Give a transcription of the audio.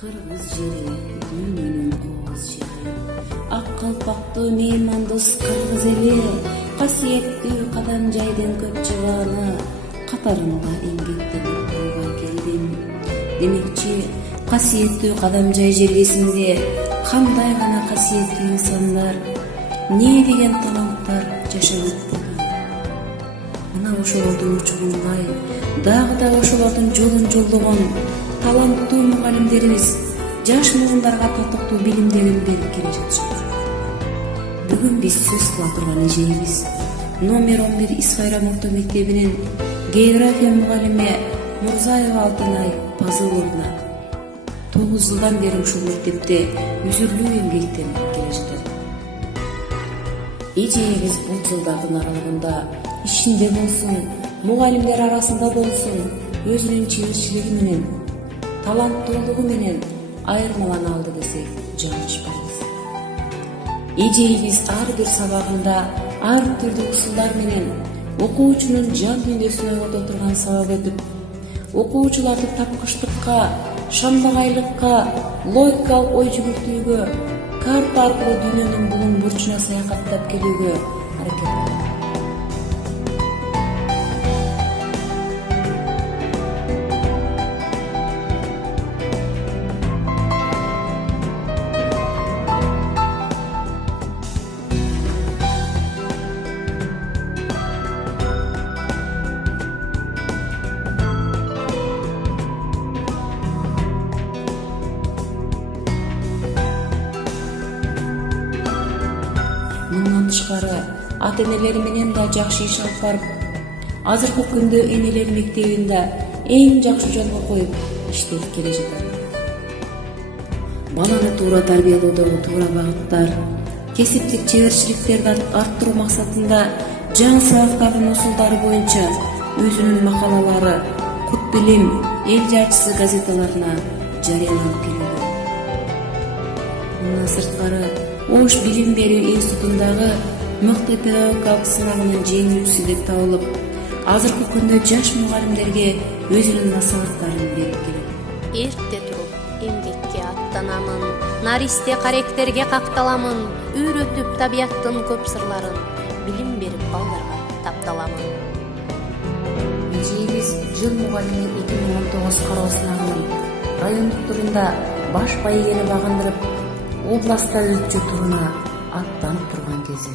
Кыргыз жери дүйнөнүн кооз жери, ак калпактуу меймандос кыргыз эли, касиеттүү кадам жайдын көп жыланы, катарында эмгектенип буга келдим. Демекчи, касиеттүү кадам жай жергесинде кандай гана касиеттүү инсандар, не деген таланттар жашап өткөн. Мына ошолордун учугундай, дагы ошолордун жолун жолдогон таланттуу мугалимдерибиз жаш муундарга татыктуу билимдерин берип келе жатышат. Бүгүн биз сөз кыла турган эжейибиз номер 11 Исфайрам орто мектебинин география мугалими Мурзаева Алтынай Пазыловна 9 жылдан бери ушул мектепте үзүрлүү эмгектенип келе жатат. Эжейибиз бул жылдардын аралыгында ишинде болсун, мугалимдер арасында болсун, өзүнүн чеберчилиги менен, таланттуулугу менен айырмалана алды десек жаңылышпайбыз. Эжейибиз ар бир сабагында ар түрдүү усулдар менен окуучунун жан дүйнөсүнө ойгото турган сабак өтүп, окуучуларды тапкычтыкка, шамдагайлыкка, логикалык ой жүгүртүүгө, карта аркылуу дүйнөнүн булуң бурчуна саякаттап келүүгө аракет кылат. Мындан тышкары ата-энелери менен да жакшы иш алып барып, азыркы күндө энелер мектебинде эң жакшы жолго коюп иштеп келе жатат. Баланы туура тарбиялоодогу туура багыттар, кесиптик чеберчиликтерди арттыруу максатында жаңы сабактардын усулдары боюнча өзүнүн макалалары Кут билим, Эл жарчысы газеталарына жарыяланып келүүдө. Мындан сырткары Ош билим берүү институтундагы мыкты педагогикалык сынагынын жеңүүчүсү деп табылып, азыркы күндө жаш мугалимдерге өзүнүн насааттарын берип келет. Эрте туруп эмгекке аттанамын, наристе каректерге какталамын, үйрөтүп табияттын көп сырларын, билим берип балдарга тапталамын. Эжейибиз жыл мугалими 2019 кароо сынагынын райондук турунда баш байгени багындырып, областта өзгөчө туруна аттанып турган кези